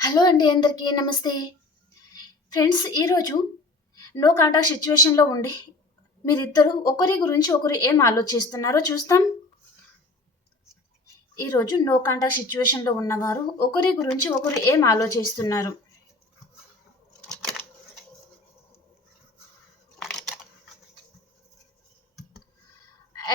Hello అండి అందరికీ నమస్తే. ఫ్రెండ్స్ ఈరోజు నో కాంటాక్ట్ సిచ్యువేషన్లో ఉండి మీరిద్దరు ఒకరి గురించి ఒకరు ఏం ఆలోచిస్తున్నారో చూస్తాం. ఈరోజు నో కాంటాక్ట్ సిచ్యువేషన్లో ఉన్నవారు ఒకరి గురించి ఒకరు ఏం ఆలోచిస్తున్నారు?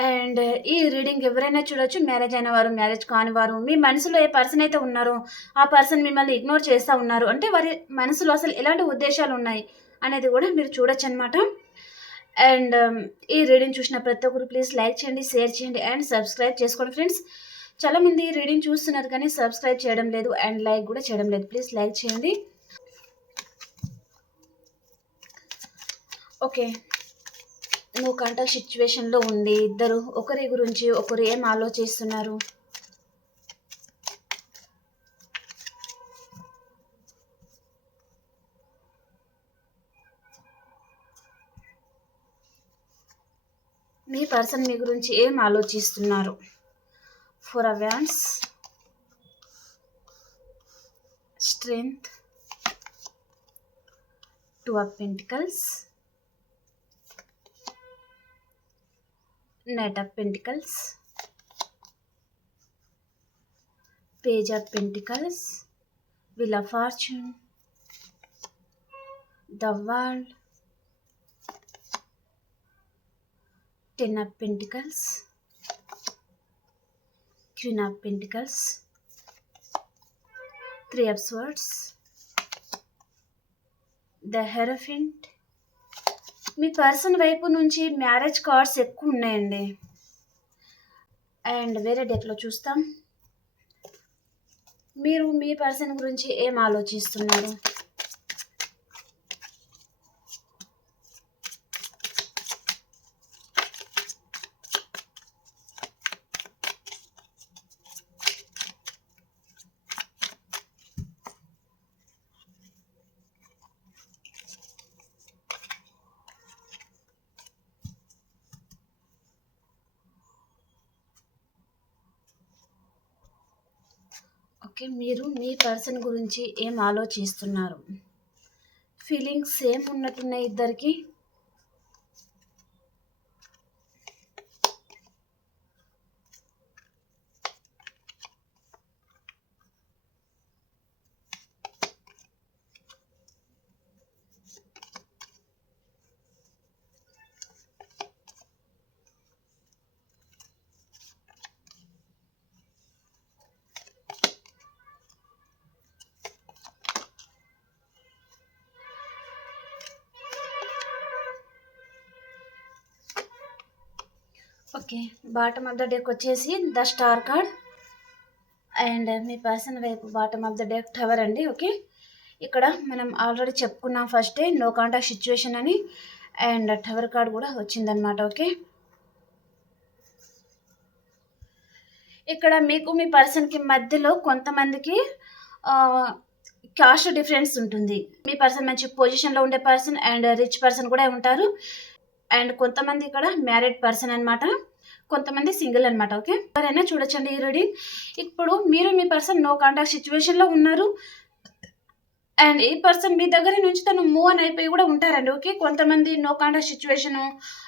అండ్ ఈ రీడింగ్ ఎవరైనా చూడొచ్చు. మ్యారేజ్ అయిన వారు మ్యారేజ్ కాని వారు మీ మనసులో ఏ పర్సన్ అయితే ఉన్నారో ఆ పర్సన్ మిమ్మల్ని ఇగ్నోర్ చేస్తూ ఉన్నారు. అంటే వారి మనసులో అసలు ఎలాంటి ఉద్దేశాలు ఉన్నాయి అనేది కూడా మీరు చూడొచ్చు అనమాట అండ్ um, ఈ రీడింగ్ చూసిన ప్రతి ఒక్కరు ప్లీజ్ లైక్ చేయండి షేర్ చేయండి అండ్ సబ్స్క్రైబ్ చేసుకోండి ఫ్రెండ్స్. చాలామంది రీడింగ్ చూస్తున్నారు కానీ సబ్స్క్రైబ్ చేయడం లేదు అండ్ లైక్ కూడా చేయడం లేదు. ప్లీజ్ లైక్ చేయండి. ఓకే. నువ్వు కాంటాక్ట్ సిచ్యువేషన్లో ఉంది. ఇద్దరు ఒకరి గురించి ఒకరు ఏం ఆలోచిస్తున్నారు? మీ పర్సన్ మీ గురించి ఏం ఆలోచిస్తున్నారు? Four of wands strength two of pentacles Knight of Pentacles, Page of Pentacles, Wheel of Fortune, the World, Ten of Pentacles, Queen of Pentacles, Three of Swords, the Hierophant, మీ పర్సన్ వైపు నుంచి marriage cards ఎక్కువ ఉన్నాయండి. And వేరే డేట్లో చూస్తాం. మీరు మీ person గురించి ఏం ఆలోచిస్తున్నారు? ఓకే మీరు మీ పర్సన్ గురించి ఏం ఆలోచిస్తున్నారు? ఫీలింగ్స్ సేమ్ ఉన్నట్టున్నాయి ఇద్దరికి? Okay. Bottom of the deck వచ్చేసి ద స్టార్ కార్డ్. అండ్ మీ పర్సన్ వైపు bottom of the deck tower అండి ఓకే. ఇక్కడ మనం ఆల్రెడీ చెప్పుకున్నాం first day no contact situation అని. అండ్ టవర్ కార్డ్ కూడా వచ్చిందనమాట ఓకే. ఇక్కడ మీకు మీ పర్సన్కి మధ్యలో కొంతమందికి కాస్ట్ డిఫరెన్స్ ఉంటుంది. మీ పర్సన్ మంచి పొజిషన్లో ఉండే పర్సన్ అండ్ రిచ్ పర్సన్ కూడా ఉంటారు. అండ్ కొంతమంది ఇక్కడ మ్యారీడ్ పర్సన్ అనమాట కొంతమంది సింగిల్ అనమాట ఓకే? ఎవరైనా చూడొచ్చండి ఈ రీడింగ్ ఇప్పుడు మీరు మీ పర్సన్ నో కాంటాక్ట్ సిచ్యువేషన్లో ఉన్నారు. అండ్ ఈ పర్సన్ మీ దగ్గర నుంచి తను మూవ్ అని అయిపోయి కూడా ఉంటారండి ఓకే? కొంతమంది నో కాంటాక్ట్ సిచ్యువేషను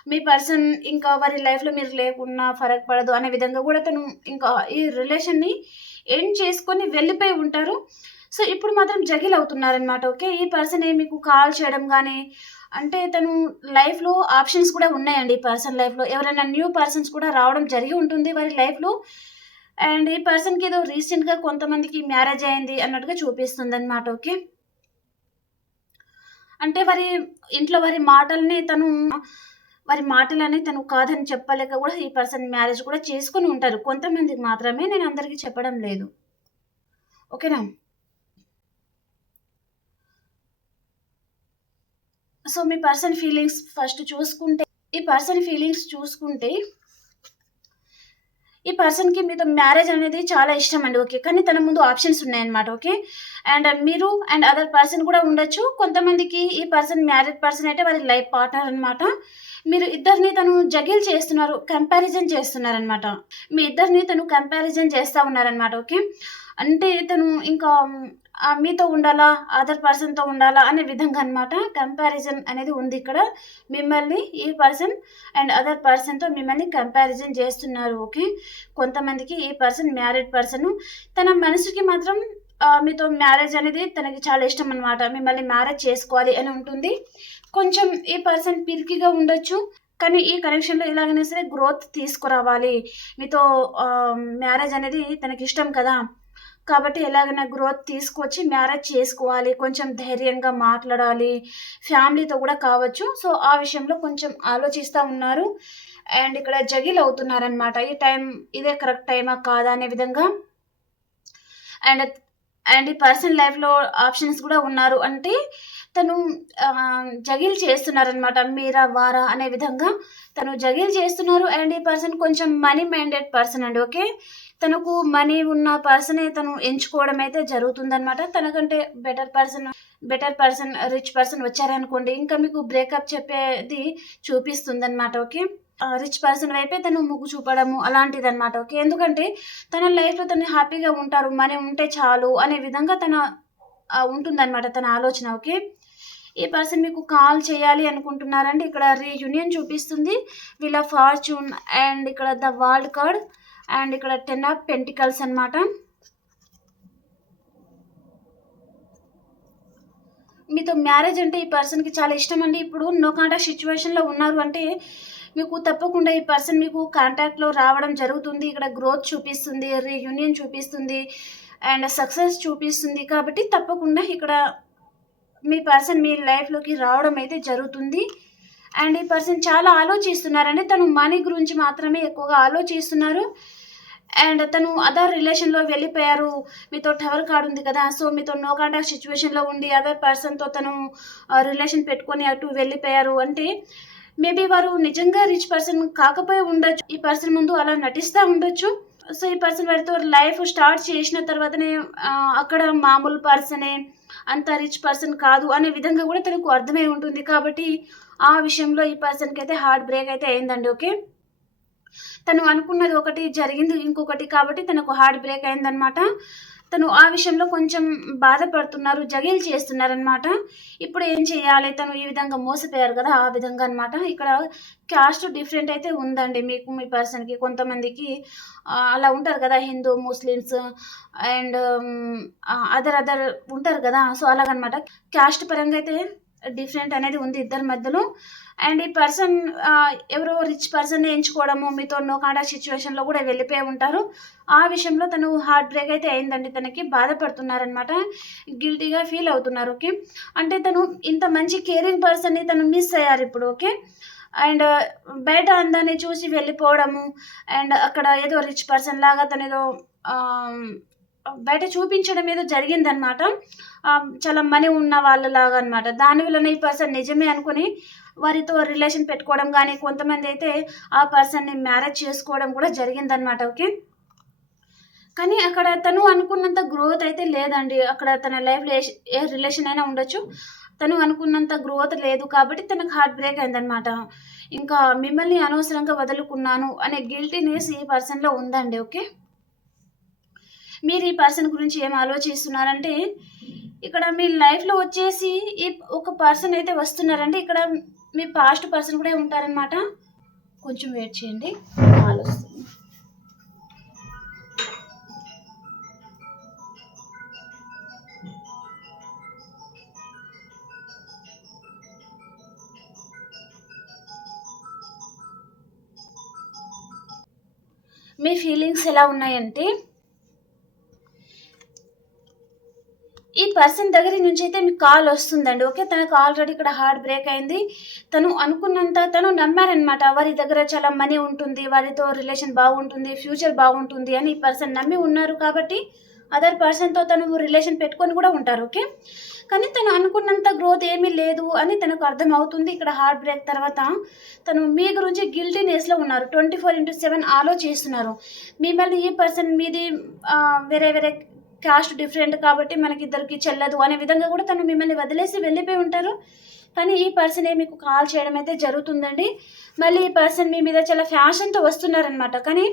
మీ పర్సన్ ఇంకా వారి లైఫ్లో మీరు లేకున్నా ఫరక్ పడదు అనే విధంగా కూడా తను ఇంకా ఈ రిలేషన్ని ఎండ్ చేసుకొని వెళ్ళిపోయి ఉంటారు. సో ఇప్పుడు మాత్రం జగిల్ అవుతున్నారనమాట ఓకే? ఈ పర్సన్ మీకు కాల్ చేయడం కానీ అంటే తను లైఫ్లో ఆప్షన్స్ కూడా ఉన్నాయండి ఈ పర్సన్ లైఫ్లో ఎవరైనా న్యూ పర్సన్స్ కూడా రావడం జరిగి ఉంటుంది వారి లైఫ్లో అండ్ ఈ పర్సన్కి ఏదో రీసెంట్గా కొంతమందికి మ్యారేజ్ అయింది అన్నట్టుగా చూపిస్తుంది అనమాట ఓకే అంటే వారి ఇంట్లో వారి మాటల్ని తను వారి మాటలని తను కాదని చెప్పలేక కూడా ఈ పర్సన్ మ్యారేజ్ కూడా చేసుకుని ఉంటారు. కొంతమందికి మాత్రమే నేను అందరికీ చెప్పడం లేదు. ఓకేనా సో మీ పర్సన్ ఫీలింగ్స్ ఫస్ట్ చూసుకుంటే ఈ పర్సన్ ఫీలింగ్స్ చూసుకుంటే ఈ పర్సన్కి మీతో మ్యారేజ్ అనేది చాలా ఇష్టం అండి ఓకే? కానీ తన ముందు ఆప్షన్స్ ఉన్నాయన్నమాట ఓకే? అండ్ మీరు అండ్ అదర్ పర్సన్ కూడా ఉండొచ్చు. కొంతమందికి ఈ పర్సన్ మ్యారేజ్ పర్సన్ అయితే వారి లైఫ్ పార్ట్నర్ అనమాట మీరు ఇద్దరిని తను జగిల్ చేస్తున్నారు కంపారిజన్ చేస్తున్నారనమాట మీ ఇద్దరిని తను కంపారిజన్ చేస్తూ ఉన్నారనమాట ఓకే? అంటే తను ఇంకా మీతో ఉండాలా అదర్ పర్సన్తో ఉండాలా అనే విధంగా అనమాట కంపారిజన్ అనేది ఉంది ఇక్కడ. మిమ్మల్ని ఈ పర్సన్ అండ్ అదర్ పర్సన్తో మిమ్మల్ని కంపారిజన్ చేస్తున్నారు ఓకే? కొంతమందికి ఈ పర్సన్ మ్యారీడ్ పర్సన్ తన మనసుకి మాత్రం మీతో మ్యారేజ్ అనేది తనకి చాలా ఇష్టం అనమాట మిమ్మల్ని మ్యారేజ్ చేసుకోవాలి అని ఉంటుంది. కొంచెం ఈ పర్సన్ పిరికిగా ఉండొచ్చు. కానీ ఈ కనెక్షన్లో ఎలాగైనా సరే గ్రోత్ తీసుకురావాలి. మీతో మ్యారేజ్ అనేది తనకి ఇష్టం కదా. కాబట్టి ఎలాగైనా గ్రోత్ తీసుకొచ్చి మ్యారేజ్ చేసుకోవాలి కొంచెం ధైర్యంగా మాట్లాడాలి ఫ్యామిలీతో కూడా కావచ్చు. సో ఆ విషయంలో కొంచెం ఆలోచిస్తూ ఉన్నారు. అండ్ ఇక్కడ జగిల్ అవుతున్నారనమాట ఈ టైం ఇదే కరెక్ట్ టైమా కాదా అనే విధంగా. అండ్ అండ్ ఈ పర్సన్ లైఫ్లో ఆప్షన్స్ కూడా ఉన్నారు. అంటే తను జగిల్ చేస్తున్నారనమాట మీరా వారా అనే విధంగా తను జగిల్ చేస్తున్నారు. అండ్ ఈ పర్సన్ కొంచెం మనీ మైండెడ్ పర్సన్ అండి ఓకే? తనకు మనీ ఉన్న పర్సనే తను ఎంచుకోవడం అయితే జరుగుతుందనమాట తనకంటే better person better person rich person వచ్చారనుకోండి ఇంకా మీకు బ్రేకప్ చెప్పేది చూపిస్తుందన్నమాట ఓకే? రిచ్ పర్సన్ వైపే తను ముగ్గు చూపడము అలాంటిది అనమాట ఓకే? ఎందుకంటే తన లైఫ్లో తను హ్యాపీగా ఉంటారు మనీ ఉంటే చాలు అనే విధంగా తన ఉంటుందన్నమాట తన ఆలోచన ఓకే? ఈ పర్సన్ మీకు కాల్ చేయాలి అనుకుంటున్నారంటే ఇక్కడ రీయూనియన్ చూపిస్తుంది వీళ్ళ ఫార్చ్యూన్ అండ్ ఇక్కడ ద వరల్డ్ కార్డ్ అండ్ ఇక్కడ టెన్ ఆఫ్ పెంటికల్స్ అన్నమాట. మీతో మ్యారేజ్ అంటే ఈ పర్సన్కి చాలా ఇష్టం అండి. ఇప్పుడు నో కాంటాక్ట్ సిచ్యువేషన్లో ఉన్నారు అంటే మీకు తప్పకుండా ఈ పర్సన్ మీకు కాంటాక్ట్లో రావడం జరుగుతుంది. ఇక్కడ గ్రోత్ చూపిస్తుంది రీయూనియన్ చూపిస్తుంది అండ్ సక్సెస్ చూపిస్తుంది. కాబట్టి తప్పకుండా ఇక్కడ మీ పర్సన్ మీ లైఫ్లోకి రావడం అయితే జరుగుతుంది. అండ్ ఈ పర్సన్ చాలా ఆలోచిస్తున్నారంటే తను మనీ గురించి మాత్రమే ఎక్కువగా ఆలోచిస్తున్నారు. అండ్ తను అదర్ రిలేషన్లో వెళ్ళిపోయారు. మీతో టవర్ కార్డ్ ఉంది కదా సో మీతో నో కాంటాక్ట్ సిచ్యువేషన్లో ఉండి అదర్ పర్సన్తో తను రిలేషన్ పెట్టుకొని అటు వెళ్ళిపోయారు. అంటే మేబీ వారు నిజంగా రిచ్ పర్సన్ కాకపోయి ఉండొచ్చు. ఈ పర్సన్ ముందు అలా నటిస్తూ ఉండొచ్చు. సో ఈ పర్సన్ వారితో లైఫ్ స్టార్ట్ చేసిన తర్వాతనే అక్కడ మామూలు పర్సనే అంత రిచ్ పర్సన్ కాదు అనే విధంగా కూడా తనకు అర్థమై ఉంటుంది. కాబట్టి ఆ విషయంలో ఈ పర్సన్కి అయితే హార్ట్ బ్రేక్ అయితే అయిందండి ఓకే తను అనుకున్నది ఒకటి జరిగింది ఇంకొకటి కాబట్టి తనకు హార్ట్ బ్రేక్ అయిందనమాట తను ఆ విషయంలో కొంచెం బాధపడుతున్నారు జగిల్ చేస్తున్నారనమాట ఇప్పుడు ఏం చేయాలి? తను ఈ విధంగా మోసపోయారు కదా ఆ విధంగా అనమాట ఇక్కడ క్యాస్ట్ డిఫరెంట్ అయితే ఉందండి మీకు మీ పర్సన్కి కొంతమందికి అలా ఉంటారు కదా Hindu Muslims and other other ఉంటారు కదా సో అలాగనమాట క్యాస్ట్ పరంగా అయితే డిఫరెంట్ అనేది ఉంది ఇద్దరి మధ్యలో. అండ్ ఈ పర్సన్ ఎవరో రిచ్ పర్సన్ ఎంచుకోవడము మీతో నో కాంటాక్ట్ సిచ్యువేషన్లో కూడా వెళ్ళిపోయి ఉంటారు. ఆ విషయంలో తను హార్ట్ బ్రేక్ అయితే అయిందండి. తనకి బాధపడుతున్నారనమాట గిల్టీగా ఫీల్ అవుతున్నారు ఓకే? అంటే తను ఇంత మంచి కేరింగ్ పర్సన్ని తను మిస్ అయ్యారు ఇప్పుడు ఓకే? అండ్ బయట అందాన్ని చూసి వెళ్ళిపోవడము అండ్ అక్కడ ఏదో రిచ్ పర్సన్ లాగా తను ఏదో బయట చూపించడం ఏదో జరిగిందనమాట చాలా మనీ ఉన్న వాళ్ళలాగా అనమాట దాని వలన ఈ పర్సన్ నిజమే అనుకుని వారితో రిలేషన్ పెట్టుకోవడం కానీ కొంతమంది అయితే ఆ పర్సన్ని మ్యారేజ్ చేసుకోవడం కూడా జరిగిందనమాట ఓకే? కానీ అక్కడ తను అనుకున్నంత గ్రోత్ అయితే లేదండి. అక్కడ తన లైఫ్లో ఏ ఏ రిలేషన్ అయినా ఉండొచ్చు. తను అనుకున్నంత గ్రోత్ లేదు కాబట్టి తనకు హార్ట్ బ్రేక్ అయిందనమాట ఇంకా మిమ్మల్ని అనవసరంగా వదులుకున్నాను అనే గిల్టీనెస్ ఈ పర్సన్లో ఉందండి ఓకే? మీరు ఈ పర్సన్ గురించి ఏం ఆలోచిస్తున్నారంటే ఇక్కడ మీ లైఫ్లో వచ్చేసి ఈ ఒక పర్సన్ అయితే వస్తున్నారంటే ఇక్కడ మీ పాస్ట్ పర్సన్ కూడా ఉంటారనమాట కొంచెం వెయిట్ చేయండి ఆలోచిస్తుంది మీ ఫీలింగ్స్ ఎలా ఉన్నాయంటే ఈ పర్సన్ దగ్గర నుంచి అయితే మీకు కాల్ వస్తుందండి. ఓకే తనకు ఆల్రెడీ ఇక్కడ హార్ట్ బ్రేక్ అయింది. తను అనుకున్నంత తను నమ్మారనమాట వారి దగ్గర చాలా మనీ ఉంటుంది వారితో రిలేషన్ బాగుంటుంది ఫ్యూచర్ బాగుంటుంది అని ఈ పర్సన్ నమ్మి ఉన్నారు కాబట్టి అదర్ పర్సన్తో తను రిలేషన్ పెట్టుకొని కూడా ఉంటారు. ఓకే? కానీ తను అనుకున్నంత గ్రోత్ ఏమీ లేదు అని తనకు అర్థం అవుతుంది. ఇక్కడ హార్ట్ బ్రేక్ తర్వాత తను మీ గురించి గిల్టీనెస్లో ఉన్నారు. ట్వంటీ ఫోర్ ఇంటూ సెవెన్ ఆలోచిస్తున్నారు మిమ్మల్ని ఈ పర్సన్ మీది వేరే వేరే కాస్ట్ డిఫరెంట్ కాబట్టి మనకి ఇద్దరికి చెల్లదు అనే విధంగా కూడా తను మిమ్మల్ని వదిలేసి వెళ్ళిపోయి ఉంటారు. కానీ ఈ పర్సనే మీకు కాల్ చేయడం అయితే జరుగుతుందండి. మళ్ళీ ఈ పర్సన్ మీ మీద చాలా ఫ్యాషన్తో వస్తున్నారనమాట కానీ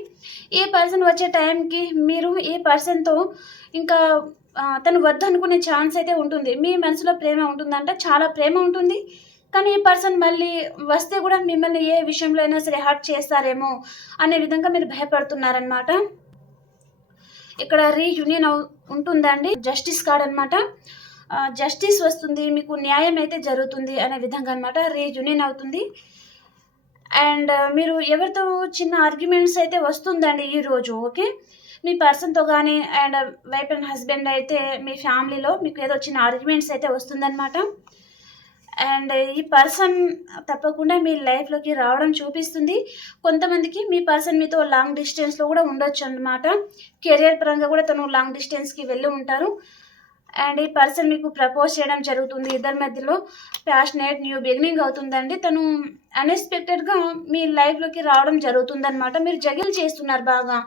ఈ పర్సన్ వచ్చే టైంకి మీరు ఈ పర్సన్తో ఇంకా తను వద్దు అనుకునే ఛాన్స్ అయితే ఉంటుంది. మీ మనసులో ప్రేమ ఉంటుందంట చాలా ప్రేమ ఉంటుంది. కానీ ఈ పర్సన్ మళ్ళీ వస్తే కూడా మిమ్మల్ని ఏ విషయంలో అయినా సరే హర్ట్ చేస్తారేమో అనే విధంగా మీరు భయపడుతున్నారనమాట ఇక్కడ రీయూనియన్ అవు ఉంటుందండి. జస్టిస్ కార్డ్ అనమాట జస్టిస్ వస్తుంది మీకు న్యాయం అయితే జరుగుతుంది అనే విధంగా అనమాట రీయూనియన్ అవుతుంది. అండ్ మీరు ఎవరితో చిన్న ఆర్గ్యుమెంట్స్ అయితే వస్తుందండి ఈరోజు ఓకే మీ పర్సన్తో కానీ అండ్ వైఫ్ అండ్ హస్బెండ్ అయితే మీ ఫ్యామిలీలో మీకు ఏదో చిన్న ఆర్గ్యుమెంట్స్ అయితే వస్తుందన్నమాట. అండ్ ఈ పర్సన్ తప్పకుండా మీ లైఫ్లోకి రావడం చూపిస్తుంది. కొంతమందికి మీ పర్సన్ మీతో లాంగ్ డిస్టెన్స్లో కూడా ఉండొచ్చు అన్నమాట కెరియర్ పరంగా కూడా తను లాంగ్ డిస్టెన్స్కి వెళ్ళి ఉంటారు. అండ్ ఈ పర్సన్ మీకు ప్రపోజ్ చేయడం జరుగుతుంది. ఇద్దరి మధ్యలో ప్యాషనేట్ న్యూ బిగినింగ్ అవుతుందండి. తను అన్ఎక్స్పెక్టెడ్గా మీ లైఫ్లోకి రావడం జరుగుతుందన్నమాట. మీరు జగిల్ చేస్తున్నారు బాగా.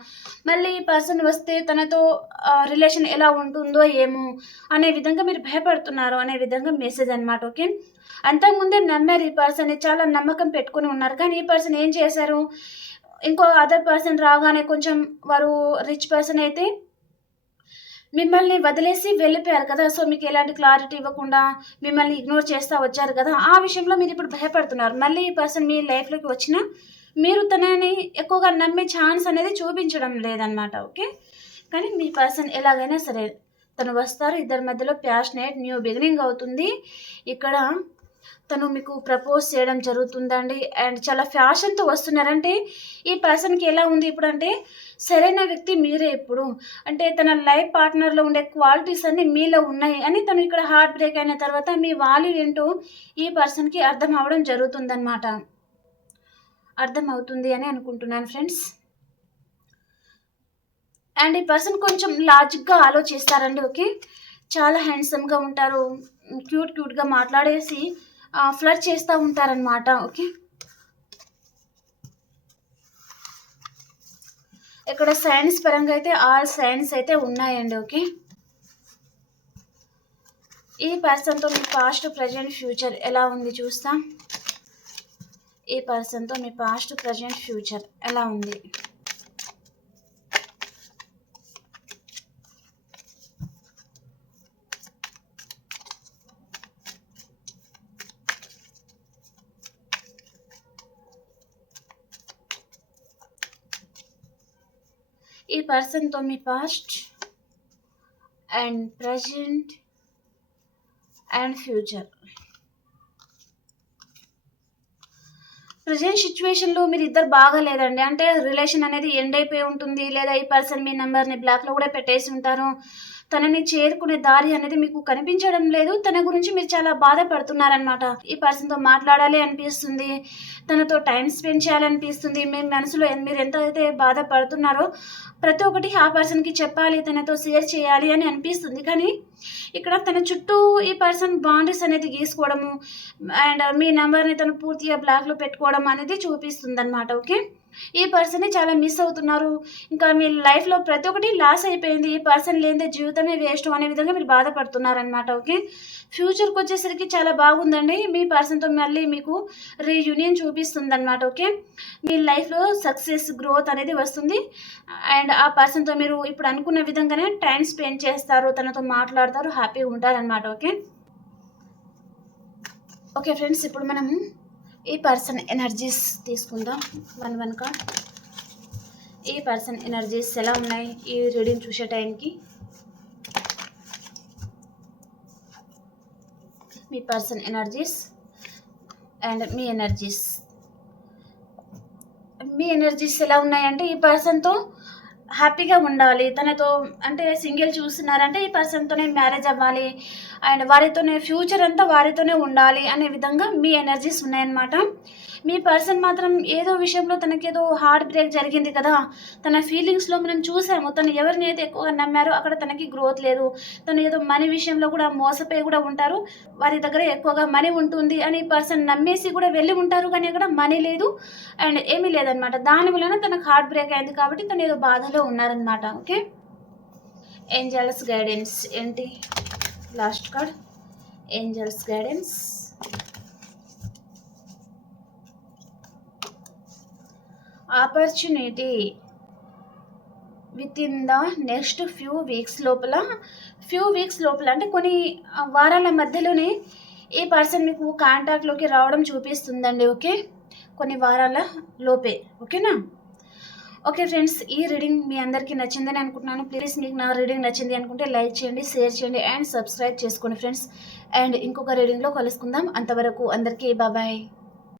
మళ్ళీ ఈ పర్సన్ వస్తే తనతో రిలేషన్ ఎలా ఉంటుందో ఏమో అనే విధంగా మీరు భయపడుతున్నారు అనే విధంగా మెసేజ్ అనమాట ఓకే? అంతకుముందే నమ్మారు ఈ పర్సన్ చాలా నమ్మకం పెట్టుకుని ఉన్నారు. కానీ ఈ పర్సన్ ఏం చేశారు? ఇంకో అదర్ పర్సన్ రాగానే కొంచెం వారు రిచ్ పర్సన్ అయితే మిమ్మల్ని వదిలేసి వెళ్ళిపోయారు కదా సో మీకు ఎలాంటి క్లారిటీ ఇవ్వకుండా మిమ్మల్ని ఇగ్నోర్ చేస్తూ వచ్చారు కదా ఆ విషయంలో మీరు ఇప్పుడు భయపడుతున్నారు. మళ్ళీ ఈ పర్సన్ మీ లైఫ్లోకి వచ్చినా మీరు తనని ఎక్కువగా నమ్మే ఛాన్స్ అనేది చూపించడం లేదనమాట ఓకే కానీ మీ పర్సన్ ఎలాగైనా సరే తను వస్తారు ఇద్దరి మధ్యలో ప్యాషనేట్ న్యూ బిగినింగ్ అవుతుంది. ఇక్కడ తను మీకు ప్రపోజ్ చేయడం జరుగుతుందండి. అండ్ చాలా ఫ్యాషన్తో వస్తున్నారంటే ఈ పర్సన్కి ఎలా ఉంది ఇప్పుడు అంటే సరైన వ్యక్తి మీరే ఇప్పుడు. అంటే తన లైఫ్ పార్ట్నర్లో ఉండే క్వాలిటీస్ అన్నీ మీలో ఉన్నాయి అని తను ఇక్కడ హార్ట్ బ్రేక్ అయిన తర్వాత మీ వాల్యూ ఏంటో ఈ పర్సన్కి అర్థం అవడం జరుగుతుందన్నమాట. అర్థం అవుతుంది అని అనుకుంటున్నాను ఫ్రెండ్స్ అండ్ ఈ పర్సన్ కొంచెం లాజిక్గా ఆలోచిస్తారండి ఓకే చాలా హ్యాండ్సమ్గా ఉంటారు. క్యూట్ క్యూట్గా మాట్లాడేసి ఫ్లడ్ చేస్తూ ఉంటారనమాట ఓకే? ఇక్కడ సైన్స్ పరంగా అయితే ఆల్ సైన్స్ అయితే ఉన్నాయండి ఓకే? ఈ పర్సన్తో మీ పాస్ట్ ప్రజెంట్ ఫ్యూచర్ ఎలా ఉంది చూస్తాం? ఈ పర్సన్తో మీ పాస్ట్ ప్రజెంట్ ఫ్యూచర్ ఎలా ఉంది? పర్సన్తో మీ past and present and future. Present సిచ్యువేషన్లో మీరు ఇద్దరు బాగాలేదండి. అంటే రిలేషన్ అనేది ఎండ్ అయిపోయి ఉంటుంది. లేదా ఈ పర్సన్ మీ నెంబర్ని బ్లాక్లో కూడా పెట్టేసి ఉంటారు. తనని చేరుకునే దారి అనేది మీకు కనిపించడం లేదు. తన గురించి మీరు చాలా బాధపడుతున్నారనమాట ఈ పర్సన్తో మాట్లాడాలి అనిపిస్తుంది. తనతో టైం స్పెండ్ చేయాలనిపిస్తుంది. మీ మనసులో మీరు ఎంత అయితే బాధపడుతున్నారో ప్రతి ఒక్కటి ఆ పర్సన్కి చెప్పాలి. తనతో షేర్ చేయాలి అని అనిపిస్తుంది. కానీ ఇక్కడ తన చుట్టూ ఈ పర్సన్ బాండెస్ అనేది గీసుకోవడము అండ్ మీ నెంబర్ని తను పూర్తిగా బ్లాక్లో పెట్టుకోవడం అనేది చూపిస్తుంది అనమాట ఓకే ఈ పర్సన్ని చాలా మిస్ అవుతున్నారు. ఇంకా మీ లైఫ్లో ప్రతి ఒక్కటి లాస్ అయిపోయింది. ఈ పర్సన్ లేనిదే జీవితమే వేస్ట్ అనే విధంగా మీరు బాధపడుతున్నారనమాట ఓకే ఫ్యూచర్కి వచ్చేసరికి చాలా బాగుందండి. మీ పర్సన్తో మళ్ళీ మీకు రీయూనియన్ చూపిస్తుందనమాట ఓకే మీ లైఫ్లో సక్సెస్ గ్రోత్ అనేది వస్తుంది. అండ్ ఆ పర్సన్తో మీరు ఇప్పుడు అనుకున్న విధంగానే టైం స్పెండ్ చేస్తారు. తనతో మాట్లాడతారు హ్యాపీగా ఉంటారనమాట ఓకే ఓకే ఫ్రెండ్స్ ఇప్పుడు మనము ఈ పర్సన్ ఎనర్జీస్ తీసుకుందాం. వన్ వన్ కార్డ్ ఈ పర్సన్ ఎనర్జీస్ ఎలా ఉన్నాయి? ఈ రీడింగ్ చూసే టైంకి. మీ పర్సన్ ఎనర్జీస్ అండ్ మీ ఎనర్జీస్. మీ ఎనర్జీస్ ఎలా ఉన్నాయంటే ఈ పర్సన్తో హ్యాపీగా ఉండాలి. తనతో అంటే సింగిల్ చూస్తున్నారంటే ఈ పర్సన్తోనే మ్యారేజ్ అవ్వాలి. అండ్ వారితోనే ఫ్యూచర్ అంతా వారితోనే ఉండాలి అనే విధంగా మీ ఎనర్జీస్ ఉన్నాయన్నమాట. మీ పర్సన్ మాత్రం ఏదో విషయంలో తనకేదో హార్ట్ బ్రేక్ జరిగింది కదా తన ఫీలింగ్స్లో మనం చూసాము తను ఎవరిని అయితే ఎక్కువగా నమ్మారో అక్కడ తనకి గ్రోత్ లేదు. తను ఏదో మనీ విషయంలో కూడా మోసపోయి కూడా ఉంటారు. వారి దగ్గర ఎక్కువగా మనీ ఉంటుంది అని పర్సన్ నమ్మేసి కూడా వెళ్ళి ఉంటారు కానీ అక్కడ మనీ లేదు అండ్ ఏమీ లేదనమాట దాని వలన తనకు హార్ట్ బ్రేక్ అయింది కాబట్టి తను ఏదో బాధలో ఉన్నారనమాట ఓకే? ఏంజల్స్ గైడెన్స్ ఏంటి? Last card angels guidance opportunity with in the next few weeks లోపల ఫ్యూ వీక్స్ లోపల అంటే కొన్ని వారాల మధ్యలోనే ఈ పర్సన్ మీకు కాంటాక్ట్లోకి రావడం చూపిస్తుందండి ఓకే కొన్ని వారాల లోపే ఓకేనా ఓకే ఫ్రెండ్స్ ఈ రీడింగ్ మీ అందరికీ నచ్చిందని అనుకుంటున్నాను. ప్లీజ్ మీకు నా రీడింగ్ నచ్చింది అనుకుంటే లైక్ చేయండి షేర్ చేయండి అండ్ సబ్స్క్రైబ్ చేసుకోండి ఫ్రెండ్స్. అండ్ ఇంకొక రీడింగ్లో కలుసుకుందాం. అంతవరకు అందరికీ బాబాయ్